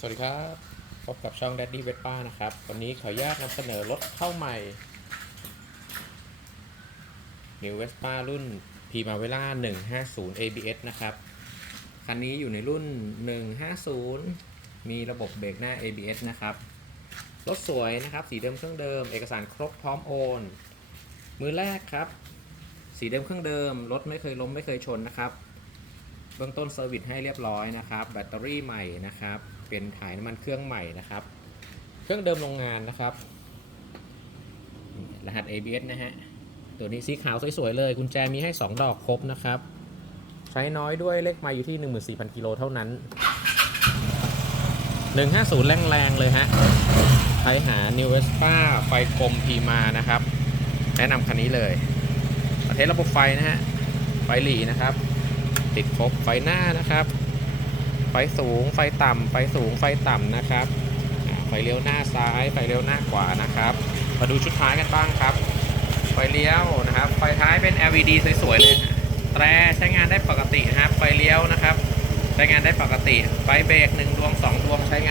สวัสดีครับ พบกับช่อง Daddy v e s p a นะครับ วันนี้ขออนุญาตนำเสนอรถเข้าใหม่ New Vespa รุ่น Primavera 150 ABS นะครับ คันนี้อยู่ในรุ่น 150 มีระบบเบรกหน้า ABS นะครับ รถสวยนะครับ สีเดิมเครื่องเดิม เอกสารครบพร้อมโอน มือแรกครับ สีเดิมเครื่องเดิม รถไม่เคยล้มไม่เคยชนนะครับ เบื้องต้นเซอร์วิสให้เรียบร้อยนะครับ แบตเตอรี่ใหม่นะครับ เป็นถ่ายน้ำมันเครื่องใหม่นะครับ เครื่องเดิมโรงงานนะครับ รหัส ABS นะฮะ ตัวนี้สีขาวสวยๆเลย กุญแจมีให้ 2 ดอกครบนะครับ ใช้น้อยด้วยเลขไมาอยู่ที่ 14,000 กิโลเท่านั้น 150 แรงๆเลยฮะ ใช้หา New Vespa ไฟกลมพีมานะครับ แนะนำคันนี้เลยประเทศระบบไฟนะฮะ ไฟหลีนะครับ ติดครบไฟหน้านะครับ ไฟสูงไฟต่ำไฟสูงไฟต่ำนะครับ ไฟเลี้ยวหน้าซ้าย ไฟเลี้ยวหน้าขวานะครับ มาดูชุดท้ายกันบ้างครับ ไฟเลี้ยวนะครับ ไฟท้ายเป็น LED สวยๆเลยแตรใช้งานได้ปกตินะครับ ไฟเลี้ยวนะครับ ใช้งานได้ปกติ ไฟเบรกหนึ่งดวงสองดวงใช้งาน